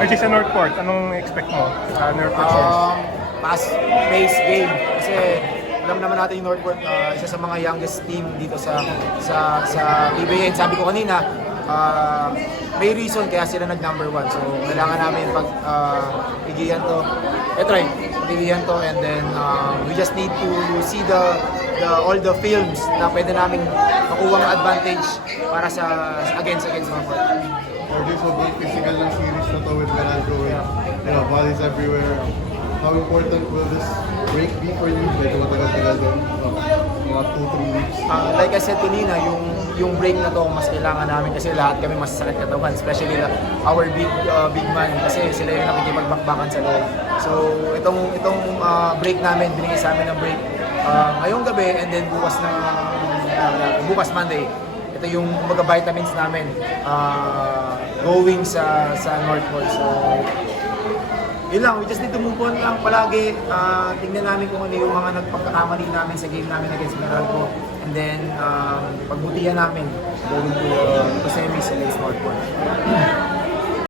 Versus sa Northport, anong expect mo sa Northport Shores? Fast-paced game. Kasi alam naman natin yung Northport, isa sa mga youngest team dito sa PBA. Sabi ko kanina, may reason kaya sila nag-number 1. So, kailangan namin pigilan to. Pigilan to, and then we just need to see all the films na pwede namin makuha ng advantage para against Northport. For this will be physical ng series na to with Fernando, bodies everywhere. How important will this break be for you? Like, matagal-tagal doon, mga 2-3 weeks. Like I said kanina, yung break na to mas kailangan namin kasi lahat kami masasakit katawan, especially our big man kasi sila yung nakikipagbakbakan sa loob. So itong break namin, binigay sa amin ng break ngayong gabi, and then bukas Monday. Ito yung mga vitamins namin going sa Northport. So yun lang, we just need to move on lang palagi. Tingnan namin kung ano yung mga nagpagkakamali namin sa game namin against Meralco. And then, pagbutihan namin going to semis against Northport.